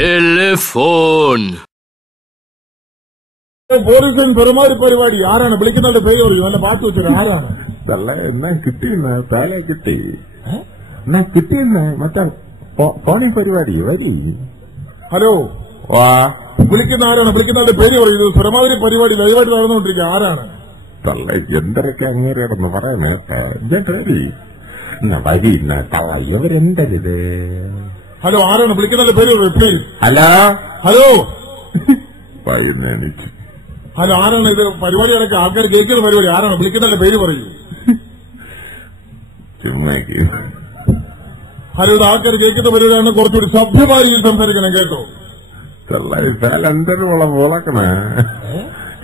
Telephone. പോലീസിൻ പെരുമാറി പരിപാടി ആരാണ്? വിളിക്കുന്നവരുടെ പേര് പറയൂ. നല്ല പാട്ട് വെച്ചത് ആരാണ്? എന്നാ കിട്ടിയെന്ന് തല കിട്ടി എന്നാ കിട്ടിയെന്ന് മറ്റേ ഫോണി പരിപാടി വരി. ഹലോ, വിളിക്കുന്ന ആരാണ്? വിളിക്കുന്നവരുടെ പേര് പറയൂ. പെരുമാതിരി പരിപാടി ലൈവായിട്ട് നടന്നുകൊണ്ടിരിക്കുക. ആരാണ്? തള്ള എന്തൊക്കെ അങ്ങേരെന്ന് പറയാനേട്ടാ വരി വരി തള്ള ഇവരെന്തരുത്. ഹലോ, ആരാണ്? വിളിക്കുന്നവരുടെ പേര് പറയൂ പ്ലീസ്. ഹലോ ഹലോ വൈകുന്നേരം. ഹലോ, ആരാണ്? ഇത് പരിപാടി അടക്കം ആൾക്കാർ കേൾക്കുന്ന പരിപാടി. ആരാണ്? വിളിക്കുന്നവരുടെ പേര് പറയൂ. ചുമ്മാക്ക്. ഹലോ, ഇത് ആൾക്കാർ കേൾക്കുന്ന പരിപാടിയാണ്. കുറച്ചുകൂടി സഭ്യമായി സംസാരിക്കണം കേട്ടോ. എന്തരോളം വളക്കണ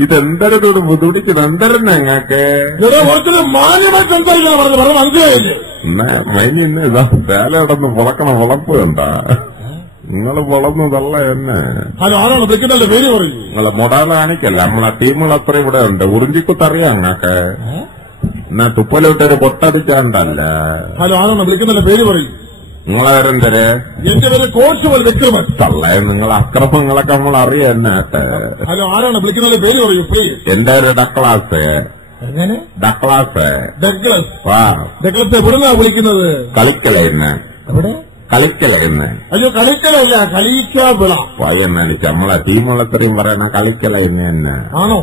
ഇതെന്തരത്തോട് ബുദ്ധിമുട്ടിച്ചത് എന്തരന്നെ ഞങ്ങക്ക് കുറച്ചുകൂടി മാന്യമായി സംസാരിക്കണം പറഞ്ഞു പറഞ്ഞു മനസ്സിലായില്ലേ? മൈനി എന്നെ ഇതാ തേല ഇടന്ന് വളക്കണ വളപ്പ് കണ്ടാ നിങ്ങള് വളർന്നതല്ല എന്നെ. ഹലോ, ആരാണ്? വിളിക്കുന്നവരുടെ പേര് പറയൂ. നിങ്ങളെ മൊടാല കാണിക്കല്ല. നമ്മളെ ടീമുകൾ അത്ര ഇവിടെ ഉണ്ട്. ഉറിഞ്ചിക്കുത്തറിയാം ഞങ്ങക്ക്. എന്നാ തുപ്പലോട്ടൊരു പൊട്ടടിച്ചാണ്ടല്ല. ഹലോ, ആരാണ്? വിളിക്കുന്നവരുടെ പേര് പറയൂ. നിങ്ങളാരെന്തര്? എന്റെ പേര് കോഴ്സുകൾ വിക്രമൻ. തള്ളേ നിങ്ങളെ അക്രമങ്ങളൊക്കെ നമ്മൾ അറിയാം എന്നാട്ടെ. ഹലോ, ആരാണ്? വിളിക്കുന്നവരുടെ പേര് പറയൂ പ്ലീസ്. എന്റെ ഒരു ഡക്ലാസ്. എങ്ങനെ? ഡക്ലാസ്. ഡഗ്ലസ്. വാ ഡഗ്ലസ് എവിടുന്നാ വിളിക്കുന്നത്? കളിക്കലെന്ന്. എവിടെ? കളിക്കലെന്ന്. അയ്യോ, കളിക്കലല്ല, കളിക്കാ വിള. പയ്യെന്നാണ് നമ്മളെ ടീമുകളത്രയും പറയണ കളിക്കലെന്ന് തന്നെ. ആണോ?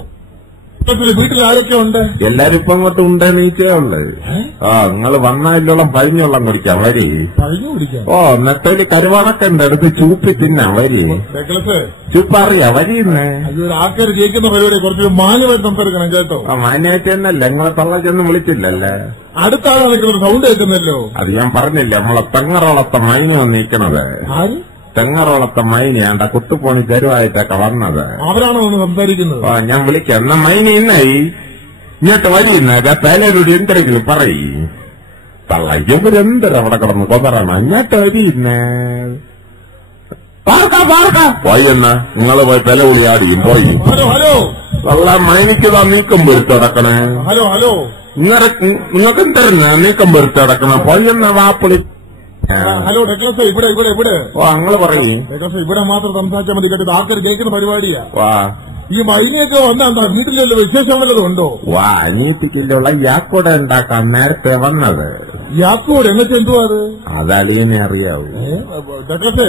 വീട്ടിൽ ആരൊക്കെ ഉണ്ട്? എല്ലാരും ഇപ്പൊ അങ്ങോട്ട് ഉണ്ട് നീച്ചേ ഉണ്ട്. നിങ്ങൾ വന്നാലോളം പഴിഞ്ഞോളം കുടിക്കാം വരി. പഴിഞ്ഞു കുടിക്കാം? നെട്ടയില് കരുവാടൊക്കെ ഉണ്ട്. എടുത്ത് ചൂപ്പി തിന്നാം വരി. ചൂപ്പറിയാ വരിയുന്നേ. അയ്യോ, ആൾക്കാർ ജയിക്കുന്ന പരിപാടി കുറച്ച് മാന്യമായിട്ട് സംസാരിക്കണം കേട്ടോ. മാന്യമായിട്ട് തന്നെയല്ല. നിങ്ങളെ തള്ളച്ചൊന്നും വിളിച്ചില്ലല്ലേ? അടുത്ത ആളെ നിൽക്കുന്നത് സൗണ്ട് കേൾക്കുന്നല്ലോ. അത് ഞാൻ പറഞ്ഞില്ല. നമ്മളെ തെങ്ങറോളത്തെ മൈന നീക്കണത്. തെങ്ങറോളത്തെ മൈനയാണ്ട കുത്തുപോണി കരുവായിട്ടൊക്കെ വന്നത്. അവരാണോ ഒന്ന് സംസാരിക്കുന്നത്? ഞാൻ വിളിക്കാം. എന്നാ മൈന ഇന്നായി ഇങ്ങോട്ട് വരിയുന്ന തലയോട് എന്തെങ്കിലും പറയ്. തള്ള ഇവരെന്തര അവിടെ കിടന്ന് കൊതറാണ്. ഇങ്ങോട്ട് വരിയുന്നേ. പോയി എന്നാ നിങ്ങള് പോയി തല ഉള്ളിയാടിയും പോയി. ഹലോ ഹലോ, തള്ള മൈനിക്ക് താ നീക്കം വരുത്തടക്കണേ. ഹലോ ഹലോ, നിങ്ങൾക്ക് എന്തരുന്ന നീക്കം വരുത്തടക്കണം. പോയി എന്നാ വാപ്പൊളി. ഹലോ ഡെക്ലസ്, ഇവിടെ ഇവിടെ ഇവിടെ. നിങ്ങൾ പറയും. ഡെക്ലസ് ഇവിടെ മാത്രം സംസാരിച്ചാൽ മതി കേട്ടോ. ആൾക്കാർ കേൾക്കുന്ന പരിപാടിയാ. ഈ മൈനയൊക്കെ വന്നാ വീട്ടിലുള്ള വിശേഷങ്ങളൊക്കെ ഉണ്ടോ? അനിയത്തിക്കുള്ള യാക്കോടെ ഉണ്ടാക്കാൻ നേരത്തെ വന്നത്. യാക്കോട് എന്നുവെച്ചാൽ എന്തുവാ അത്? അതളിയനെ അറിയാവൂ. ഡെക്ലസ്,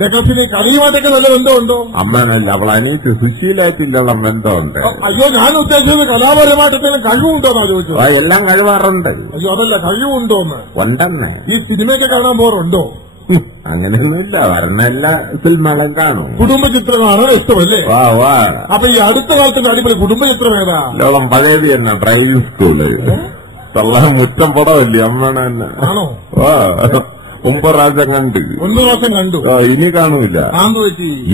ഡെക്ലസിന് കളിയുമായിട്ടൊക്കെ നല്ല ബന്ധമുണ്ടോ? അമ്മനല്ല, അവൾ അനിയത്ത് സുശീലായിട്ടില്ലുള്ള ബന്ധമുണ്ട്. അയ്യോ, ഞാൻ ഉദ്ദേശിച്ചത് കലാപരമായിട്ട് കഴിവുണ്ടോന്നാ ചോദിച്ചത്. എല്ലാം കഴിവാറുണ്ട്. അയ്യോ, അതല്ല, കഴിവുണ്ടോന്ന്. ഉണ്ടെന്ന്. ഈ സിനിമയൊക്കെ കാണാൻ പോറുണ്ടോ? അങ്ങനെയൊന്നുമില്ല. വരണ എല്ലാ സിനിമകളും കാണും. കുടുംബചിത്രമാണ് ഇഷ്ടമല്ലേ? അപ്പൊ ഈ അടുത്ത കാലത്തിന്റെ അടിപൊളി കുടുംബചിത്രം ഏതാ? ലോളം പഴയത് തന്നെ. Driving school. മുറ്റം പടമല്ലേ അമ്മണ തന്നെ. ആണോ? 9 പ്രാവശ്യം കണ്ട്. 1 പ്രാവശ്യം കണ്ടു. ഇനി കാണൂല.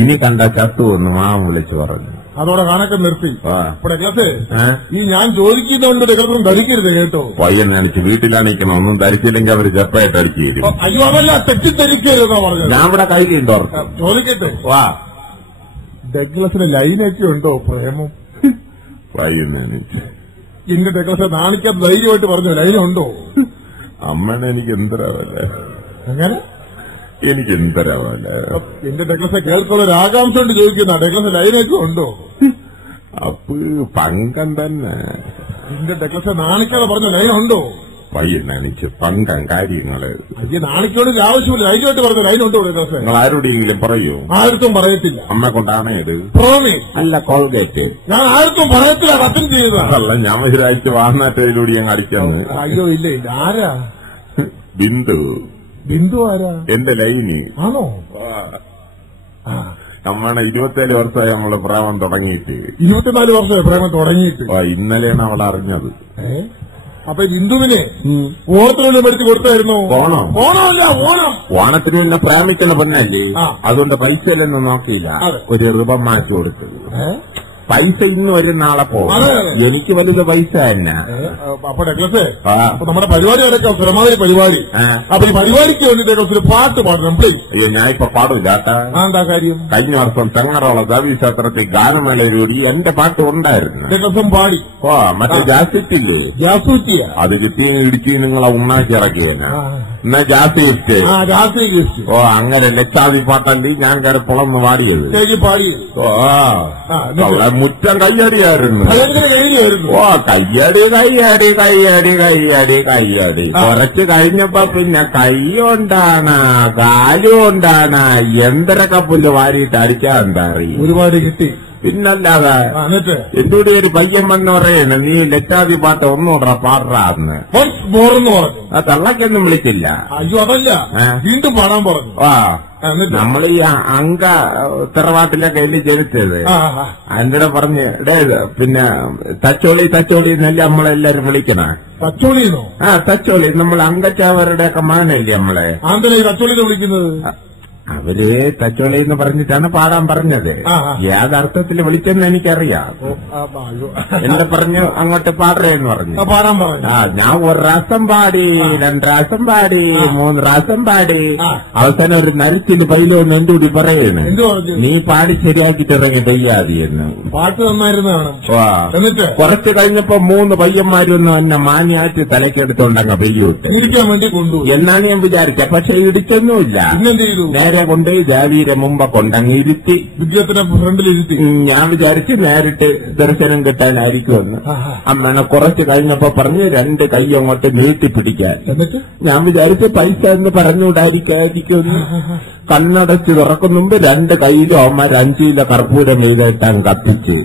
ഇനി കണ്ട ചത്തു എന്ന് മാമൻ വിളിച്ചു പറഞ്ഞു. അതോടെ കാണൊക്കെ നിർത്തി. ഈ ഞാൻ ജോലിക്കുന്നുണ്ട് ഡെക്ലസും ധരിക്കരുത് കേട്ടോ. പയ്യനെ അടിച്ച് വീട്ടിലാണിക്കണം. ഒന്നും ധരിച്ചില്ലെങ്കിൽ അവര് ചെറുപ്പായിട്ട് അടിച്ചു തരും. അയ്യോ, അതല്ല, തെറ്റിദ്ധരിക്കരുതെന്നാ പറഞ്ഞത്. ഞാൻ ഇവിടെ കയ്യിലുണ്ടോ ജോലിക്കട്ടെ. ഡെക്ലസിന് ലൈനൊക്കെ ഉണ്ടോ? പ്രേമം. പയ്യനെ എന്റെ ഡെക്ലസ് നാണിക്കാത്ത ധൈര്യമായിട്ട് പറഞ്ഞു ലൈനുണ്ടോ? അമ്മനെ എനിക്ക് എന്തരാവല്ലേ. എങ്ങനെ? എനിക്ക് എന്തരാവല്ല. എന്റെ ഡെക്ലസെ കേൾക്കുള്ള ഒരു ആകാംക്ഷ കൊണ്ട് ചോദിക്കുന്ന ഡെക്ലസ് ലൈനൊക്കെ ഉണ്ടോ? അപ്പ് പങ്കം തന്നെ. എന്റെ ഡെക്ലസെ നാണിക്കാതെ പറഞ്ഞ ലൈനുണ്ടോ? പയ്യനാണിച്ച് പങ്കം കാര്യങ്ങള്. അയ്യ, നാണിക്കോട് ആവശ്യമില്ല. ലൈനായിട്ട് പറഞ്ഞ ലൈനുണ്ടോ ഡെക്ലസെ? നിങ്ങൾ ആരോടെങ്കിലും പറയൂ? ആർക്കും പറയത്തില്ല. അമ്മ കൊണ്ടാണ് ഇത്. പ്രോമിസ്. അല്ല, കോൾഗേറ്റ്. ഞാൻ ആർക്കും പറയത്തില്ല. സത്യം ചെയ്തതല്ല. ഞാൻ ഒരാഴ്ച വാഹനത്തിലൂടെ ഞാൻ അടിക്കുന്നു. അയ്യോ, ഇല്ല ഇല്ല. ആരാ? ബിന്ദു. ബിന്ദു ആരാ? എന്റെ ലൈന്. ആണോ? നമ്മളെ 24 വർഷമായി നമ്മള് പ്രേമം തുടങ്ങിയിട്ട്. 24 വർഷമായി പ്രേമം തുടങ്ങിയിട്ട്. ഇന്നലെയാണ് അവൾ അറിഞ്ഞത്. അപ്പൊ ബിന്ദുവിനെ ഓണത്തിനെല്ലാം എടുത്ത് കൊടുത്തായിരുന്നു. ഓണമല്ല, ഓണത്തിന് തന്നെ പ്രേമിക്കണ പെണ്ണല്ലേ. അതുകൊണ്ട് പൈസ എല്ലാം നോക്കിയില്ല. ഒരു റിബൺ മാച്ച് കൊടുത്തു. പൈസ ഇന്ന് വരും നാളെ പോകും. എനിക്ക് വലുത് പൈസ തന്നെ. അപ്പൊ ഡഗ്ലസേ, അപ്പൊ നമ്മുടെ പരിപാടി നടക്കാം, സുരമാതിരി പരിപാടി. അപ്പൊ ഈ പരിപാടിക്ക് വേണ്ടിട്ട് ഒരു പാട്ട് പാടണം പ്ലീസ്. അയ്യോ, ഞാൻ ഇപ്പൊ പാടില്ലാത്ത. എന്താ കാര്യം? കഴിഞ്ഞ വർഷം തെങ്ങറോള ദേവീക്ഷേത്രത്തിൽ ഗാനമേളയിലൂടെ എന്റെ പാട്ട് ഉണ്ടായിരുന്നു. ദിവസം പാടി. മറ്റേ ജാസിറ്റില്ലേ, ജാസൂറ്റിയ അത് കിട്ടി ഇടുക്കി നിങ്ങളെ ഉണ്ണാക്കി ഇറക്കിയേന. എന്നാ ജാസി ഗിഫ്റ്റ്. അങ്ങനെ ലക്ഷാദി പാട്ടല്ലേ ഞാൻ കയറി പുളന്ന് പാടിയത്. പാടി. മുറ്റം കയ്യടിയായിരുന്നു. കയ്യടി കയ്യടി കയ്യടി കയ്യടി കയ്യടി. കുറച്ച് കഴിഞ്ഞപ്പോ പിന്നെ കൈകൊണ്ടാണ് കാലുകൊണ്ടാണ് എന്തരൊക്കെ പുല്ല് വാരിയിട്ട് അടിക്കാൻ എന്താ അറിയും. ഒരുപാട് കിട്ടി. പിന്നല്ലാതെ എന്തുകൂടി ഒരു പയ്യൻ വന്ന് പറയണ നീ ലക്ഷാദി പാട്ട് ഒന്നുകൂടെ പാടാന്ന്. ആ തള്ളക്കൊന്നും വിളിച്ചില്ല. അയ്യോ അതല്ല, വീണ്ടും പാടാൻ പറഞ്ഞു. നമ്മൾ ഈ അങ്ക തറവാട്ടിലൊക്കെ എല്ലി ജനിച്ചത്. അതിന്റെ പറഞ്ഞ് പിന്നെ തച്ചോളി തച്ചോളി എന്നല്ലേ നമ്മളെല്ലാരും വിളിക്കണ. തച്ചോളിന്നോ? തച്ചോളി. നമ്മൾ അങ്കച്ചാവരുടെ ഒക്കെ മാനല്ലേ നമ്മളെ. തച്ചോളിന്ന് വിളിക്കുന്നത് അവര് തച്ചോളി എന്ന് പറഞ്ഞിട്ടാണ് പാടാൻ പറഞ്ഞത്. യാഥാർത്ഥത്തിൽ വിളിച്ചെന്ന് എനിക്കറിയാം. എന്നെ പറഞ്ഞു അങ്ങോട്ട് പാടേന്ന് പറഞ്ഞു. ഞാൻ ഒരു റാസം പാടി, 2 റാസം പാടി, 3 റാസം പാടി. അവസാനം ഒരു നരച്ചിന് പൈലോന്ന് എന്റെ കൂടി പറയണ്, നീ പാടി ശരിയാക്കിട്ട് ഇറങ്ങി ചെയ്യാതിയെന്ന്. പാട്ട് നന്നായിരുന്നാണ്. കുറച്ച് കഴിഞ്ഞപ്പോ 3 പയ്യന്മാരൊന്നും എന്നെ മാനിയാറ്റ് തലക്കെടുത്തോണ്ടങ്ങ് പെയ്യൂട്ട് എന്നാണ് ഞാൻ വിചാരിച്ചത്. പക്ഷെ ഇടിച്ചൊന്നുമില്ല. നേരെ കൊണ്ട് ജാതിയുടെ മുമ്പ് കൊണ്ടങ്ങ് ഇരുത്തി, വിദ്യാർത്ഥിയുടെ ഫ്രണ്ടിലിരുത്തി. ഞാൻ വിചാരിച്ച് നേരിട്ട് ദർശനം കിട്ടാനായിരിക്കുമെന്ന്. അമ്മനെ കുറച്ച് കഴിഞ്ഞപ്പോ പറഞ്ഞ് 2 കൈ അങ്ങോട്ട് നീട്ടി പിടിക്കാൻ. ഞാൻ വിചാരിച്ച് പൈസ എന്ന് പറഞ്ഞുകൂടായിരിക്കുമെന്ന്. കണ്ണടച്ച് തുറക്കും മുമ്പ് 2 കൈയിലും അവന്മാർ 5 കിലോ കർപ്പൂരം വീതിട്ടാൻ കത്തിച്ച്.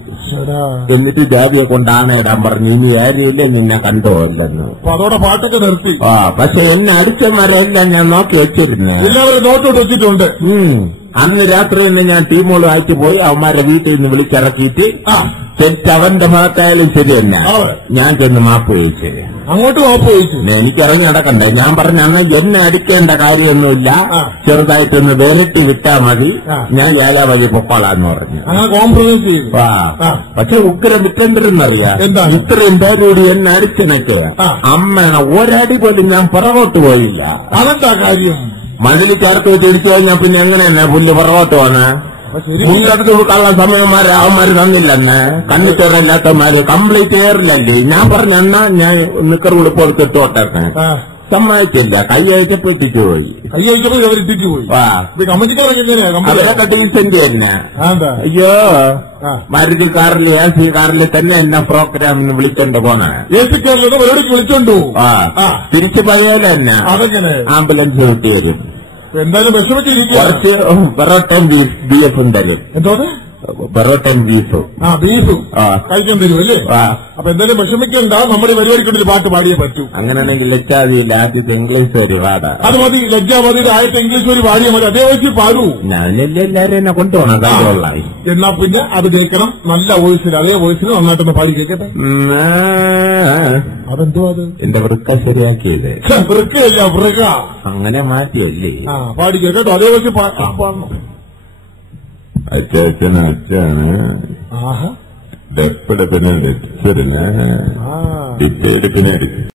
എന്നിട്ട് ജാതിയെ കൊണ്ടാണിടാൻ പറഞ്ഞു, ഇനി ആരുമില്ല നിന്നെ കണ്ടുപോലെന്ന്. അതോടെ പാട്ടൊക്കെ നിർത്തി. പക്ഷെ എന്നെ അടിച്ചമാരെല്ലാം ഞാൻ നോക്കി വെച്ചിരുന്നു. എല്ലാവരും നോട്ടോട്ട് വെച്ചിട്ടുണ്ട്. അന്ന് രാത്രി തന്നെ ഞാൻ ടീമുകളുമായിട്ട് പോയി അവന്മാരെ വീട്ടിൽ നിന്ന് വിളിച്ചിറക്കിയിട്ട് തെറ്റ് അവന്റെ ഭാഗത്തായാലും ശരി തന്നെ ഞാൻ ചെന്ന് മാപ്പ് ചോദിച്ചു. അങ്ങോട്ട് മാപ്പ് ചോദിച്ചു. എനിക്കിറങ്ങി നടക്കണ്ടേ. ഞാൻ പറഞ്ഞ അന്ന് എന്നെ അടിക്കേണ്ട കാര്യമൊന്നുമില്ല, ചെറുതായിട്ടൊന്ന് വിരട്ടി വിട്ടാ മതി, ഞാൻ വഴി പൊക്കോളാന്ന് പറഞ്ഞു. പക്ഷെ ഉഗ്രം വിറ്റെന്തിരുന്നറിയാം, ഇത്രയും പേരോട് എന്നെ അടിച്ചനൊക്കെ അമ്മേണ ഒരടി പോലും ഞാൻ പുറകോട്ട് പോയില്ല. അതെന്താ കാര്യം? മതിൽ ചേർത്ത് വെച്ച് ഇടിച്ചു കഴിഞ്ഞാൽ പിന്നെ എങ്ങനെയല്ലേ പുല്ല് പുറകോട്ട് പോന്ന്? മുൻകടത്ത് കൊടുക്കാനുള്ള സമയന്മാരെ അവന്മാര് തന്നില്ലെന്ന്. കണ്ണിച്ചോറില്ലാത്തമാര് കംപ്ലീറ്റ് ഏറില്ലല്ലേ. ഞാൻ പറഞ്ഞെന്നാ ഞാൻ നിക്കർ ഉടുപ്പ് കൊടുത്തിട്ടോട്ടെ. സമ്മതിച്ചില്ല. കൈയയച്ചപ്പോ എത്തിച്ചു പോയി. അവരൊക്കെ ഡീസന്റ് തന്നെ. അയ്യോ, മാരുതി കാറിൽ AC കാറിൽ തന്നെ എന്നെ പ്രോഗ്രാമിന് വിളിച്ചോണ്ട് പോണേ. വിളിച്ചോണ്ടു തിരിച്ചു പോയാലും തന്നെ ആംബുലൻസ് കിട്ടി വരും. എന്തായാലും വിഷമിച്ചിരിക്കും. കുറച്ച് പൊറോട്ടയും ബീഫും തരും. എന്തോ പൊറോട്ടയും ബീഫും കഴിക്കാൻ തരും അല്ലേ? അപ്പൊ എന്തായാലും വിഷമിക്കണ്ട. നമ്മുടെ പരിപാടിക്കൊണ്ടിൽ പാട്ട് പാടിയേ പറ്റൂ. അങ്ങനെയാണെങ്കിൽ ലജ്ജാതിയില്ല, ആദ്യത്തെ ഇംഗ്ലീഷ് ഒരു പാടാ. അത് മതി. ലജ്ജാമതിയുടെ ആദ്യത്തെ ഇംഗ്ലീഷ് ഒരു പാടിയാൽ മതി. അതേ വെച്ച് പാടൂ. ഞാനല്ലേ എല്ലാരും എന്നെ കൊണ്ടുപോകണം കാര്യമുള്ളായി. എന്നാ പിന്നെ അത് കേൾക്കണം നല്ല വോയിസിൽ. അതേ വോയിസിൽ നന്നായിട്ടൊന്ന് പാടി കേൾക്കട്ടെ. അതെന്തോ അത് എന്റെ വൃക്ക ശരിയാക്കിയത്. വൃക്കയല്ല, വൃക. അങ്ങനെ മാറ്റിയല്ലേ? പാടി കേട്ടോ. അതേ വെച്ച് പാടണം. അച്ഛന് അച്ഛാണ് ഡെപ്പെടുപ്പിനെ ഡിറ്റെടുപ്പിനെ എടുക്കും.